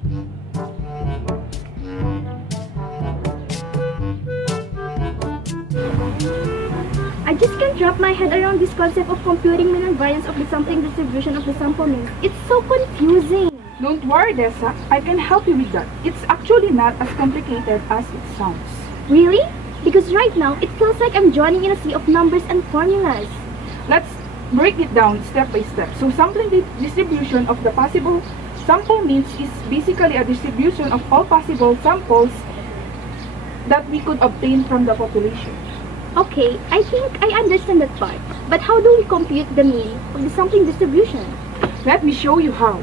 I just can't wrap my head around this concept of computing mean and variance of the sampling distribution of the sample mean. It's so confusing. Don't worry, Dessa. I can help you with that. It's actually not as complicated as it sounds. Really? Because right now, it feels like I'm joining in a sea of numbers and formulas. Let's break it down step by step. So sampling distribution of the possible sample means is basically a distribution of all possible samples that we could obtain from the population. Okay, I think I understand that part. But how do we compute the mean of the sampling distribution? Let me show you how.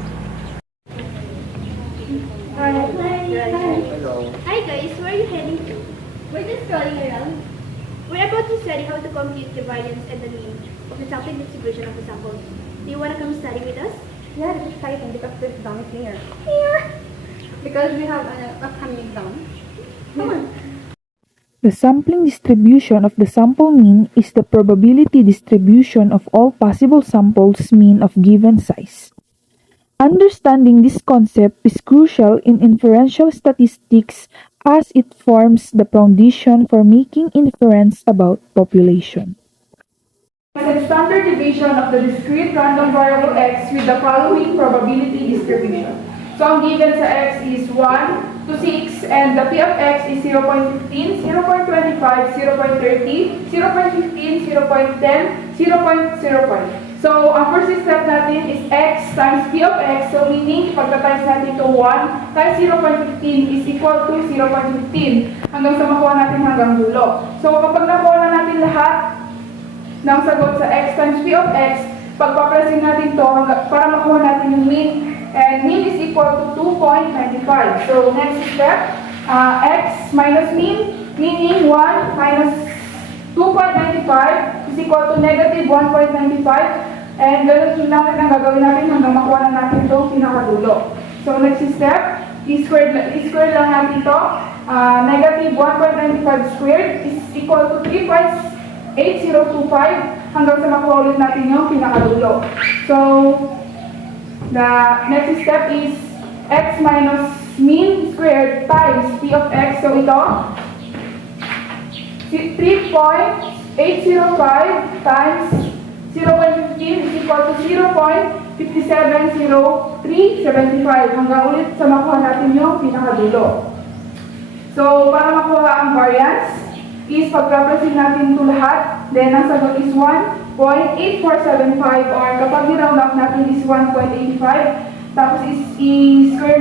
Hello. Hi guys, where are you heading to? We're just strolling around. We're about to study how to compute the variance and the mean of the sampling distribution of the samples. Do you want to come study with us? Yeah, this is exciting because the exam is near. Here! Because we have an upcoming exam. Come on. The sampling distribution of the sample mean is the probability distribution of all possible samples mean of given size. Understanding this concept is crucial in inferential statistics as it forms the foundation for making inference about population. It's a standard deviation of the discrete random variable x with the following probability distribution. So ang given sa x is 1 to 6 and the p of x is 0.15, 0.25, 0.30, 0.15, 0.10, 0.05. So ang first step natin is x times p of x. So meaning pagka-times natin to 1 times 0.15 is equal to 0.15 hanggang sa makuha natin hanggang dulo. So kapag nakuha na natin lahat ng sagot sa x times p of x, pagpapresin natin to para makuha natin yung mean. And mean is equal to 2.95. So next step, x minus mean, meaning 1 minus 2.95 is equal to negative 1.95. And ganun lang ang gagawin natin hanggang makuha na natin itong pinakadulo. So next step, i-square lang natin ito. Negative 1.95 squared is equal to 3.8025 hanggang sa makuha ulit natin yung pinakadulo. So the next step is x minus mean squared times p of x. So ito, 3.805 times 0.15 is equal to 0.570375 hanggang ulit sa makuha natin yung pinakadulo. So para makuha ang variance is pag-represent natin ito lahat, then ang sagot is 1.8475 or kapag ni-round up natin is 1.85. Tapos i-square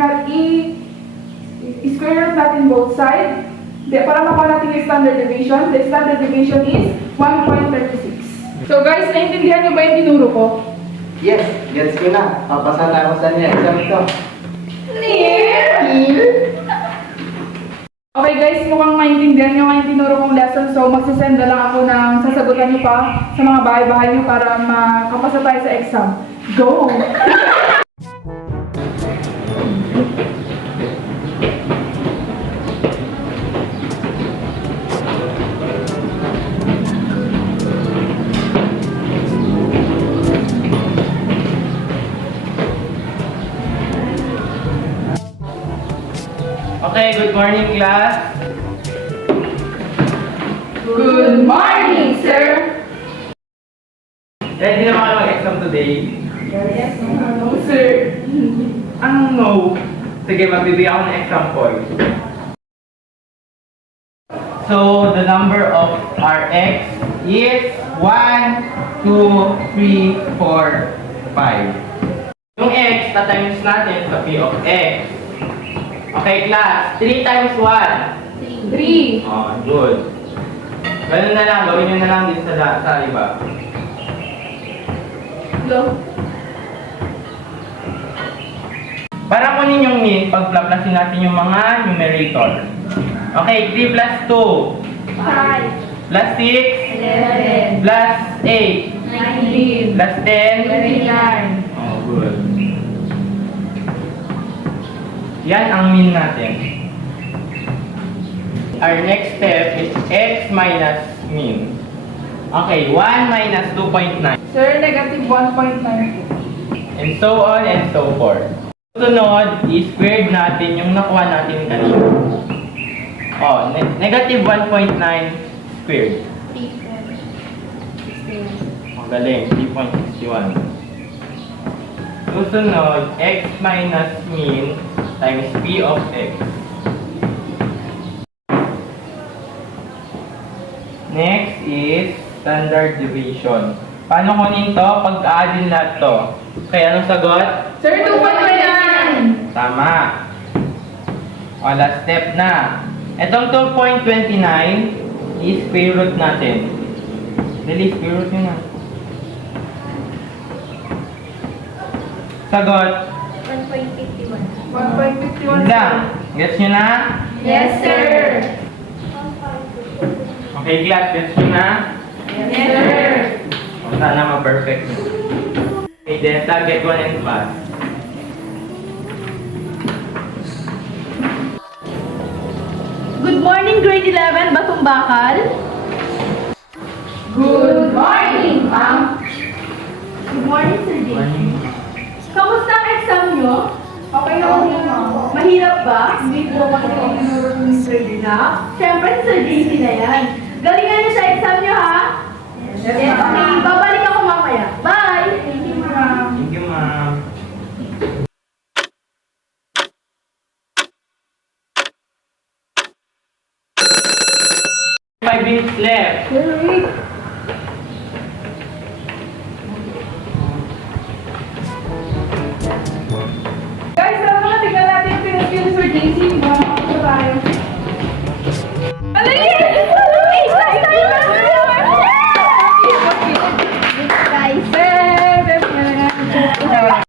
root natin both sides. Para makuha natin yung standard deviation, the standard deviation is 1.36. So guys, naintindihan niyo ba yung tinuro ko? Yes, gets ko na. Papasa na ako sa niya. Exam ito. Okay guys, mukhang maintindihan nyo nga yung tinuro kong lesson. So magsasend na lang ako ng sasagutan nyo pa sa mga bahay-bahay nyo para makapasa tayo sa exam. Go! Okay, good morning class. Good morning, sir! Ready na ba kayo mag-exam today? Yes, no, sir. Ang no. Sige, magbibigay ako ng example. So, the number of our x is 1, 2, 3, 4, 5. Yung x, tatimes natin sa p of x. Okay, class. 3 times 1? 3. Oh, good. Ganun na lang. Gawin nyo na lang din sa iba. Go. Para kunin yung mean, pag-plaplasin natin yung mga numerator. Okay, 3 plus 2. 5. Plus 6. 11. Plus 8. 19. Plus 10. 29. Oh, good. Yan ang mean natin. Our next step is x minus mean. Okay, 1 minus 2.9. Sir, negative 1.92. And so on and so forth. Sunod, i-squared natin yung nakuha natin kanina. Oh, negative 1.9 squared. Magaling, 3.61. Susunod, x minus mean times p of x. Next is standard deviation. Paano kunin to? Pag-aadin lahat to. Kaya anong sagot? Sir, 2.29. Tama. O, last step na. Itong 2.29 is square root natin. Dali, square root yun na. Sagot. 1.51. 1.51. Yun lang. Gets nyo na? Yes, sir. Okay, class. Gets nyo na? Yes, sir. O, sana ma-perfect nyo. Okay, then target 1 and pass. Good morning, grade 11, Batong Bakal. Good morning, ma'am. Good morning, Sir Jason. Kamusta ang exam nyo? Okay na po, ma'am. Mahirap ba? Hindi po kasi ako tinuro ni Sir Na? Siyempre, si Sir JC na yan. Galingan niyo sa exam nyo, ha? Yes, okay. Babalik ako mamaya. Bye! Thank you, ma'am. Thank you, ma'am. Five minutes left. Sir, wait.